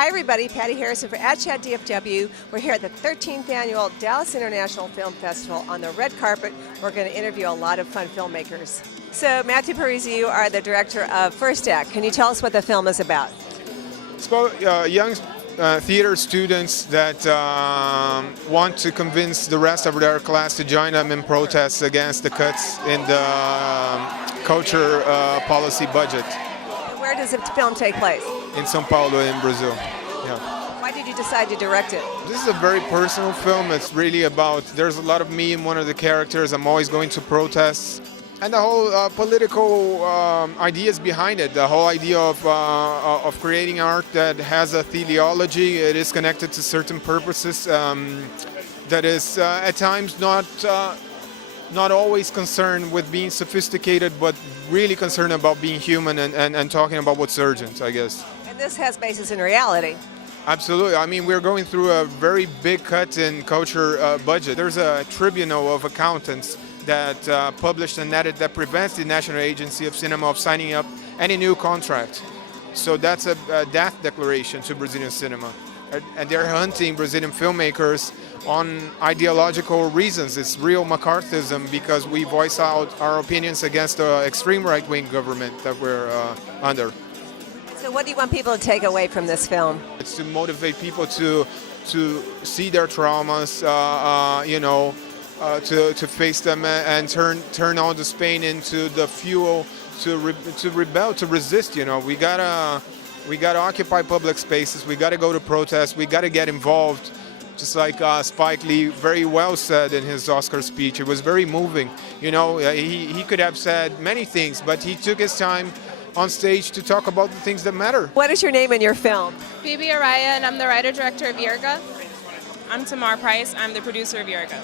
Hi everybody, Patty Harrison for AdChat DFW. We're here at the 13th Annual Dallas International Film Festival. On the red carpet, we're going to interview a lot of fun filmmakers. So Matthew Parisi, you are the director of First Act. Can you tell us what the film is about? It's about young theater students that want to convince the rest of their class to join them in protests against the cuts in the culture policy budget. And where does the film take place? In São Paulo, in Brazil. Yeah. Why did you decide to direct it? This is a very personal film. It's really about, there's a lot of me in one of the characters. I'm always going to protests. And the whole political ideas behind it, the whole idea of creating art that has a teleology, it is connected to certain purposes, that is at times not always concerned with being sophisticated, but really concerned about being human and talking about what's urgent, I guess. And this has basis in reality. Absolutely. I mean, we're going through a very big cut in culture budget. There's a tribunal of accountants that published an edit that prevents the National Agency of Cinema of signing up any new contract. So that's a death declaration to Brazilian cinema. And they're hunting Brazilian filmmakers on ideological reasons. It's real McCarthyism because we voice out our opinions against the extreme right-wing government that we're under. So what do you want people to take away from this film? It's to motivate people to see their traumas, to face them and turn all this pain into the fuel to rebel, to resist. You know, we gotta occupy public spaces. We gotta go to protests. We gotta get involved. Just like Spike Lee very well said in his Oscar speech, it was very moving. You know, he could have said many things, but he took his time on stage to talk about the things that matter. What is your name in your film? Phoebe Araya, and I'm the writer-director of Yirga. I'm Tamar Price. I'm the producer of Yirga.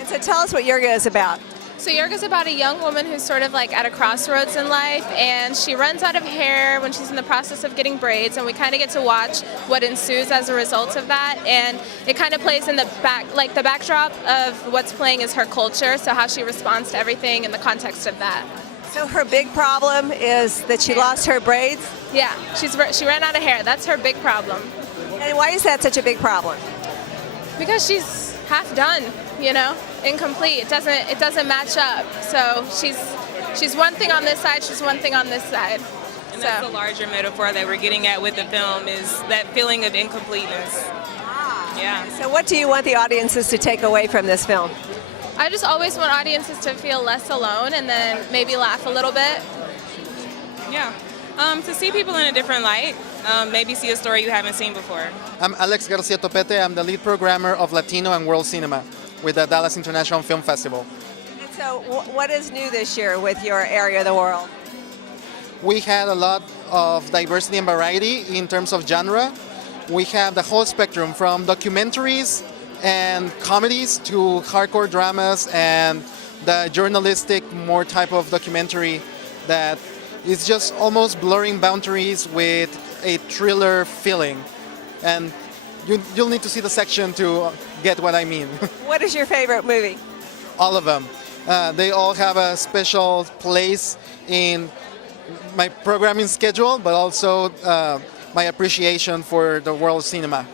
And so tell us what Yirga is about. So Yirga's about a young woman who's sort of like at a crossroads in life, and she runs out of hair when she's in the process of getting braids, and we kind of get to watch what ensues as a result of that. And it kind of plays in the backdrop of what's playing is her culture, so how she responds to everything in the context of that. So her big problem is that she lost her braids? Yeah, she ran out of hair. That's her big problem. And why is that such a big problem? Because she's half done, you know, incomplete. It doesn't match up. So she's one thing on this side, she's one thing on this side. And that's the larger metaphor that we're getting at with the film, is that feeling of incompleteness. Yeah. So what do you want the audiences to take away from this film? I just always want audiences to feel less alone and then maybe laugh a little bit. Yeah. To see people in a different light, maybe see a story you haven't seen before. I'm Alex Garcia Topete. I'm the lead programmer of Latino and World Cinema with the Dallas International Film Festival. And so what is new this year with your area of the world? We had a lot of diversity and variety in terms of genre. We have the whole spectrum from documentaries and comedies to hardcore dramas and the journalistic, more type of documentary that is just almost blurring boundaries with a thriller feeling. And you'll need to see the section to get what I mean. What is your favorite movie? All of them. They all have a special place in my programming schedule, but also my appreciation for the world cinema.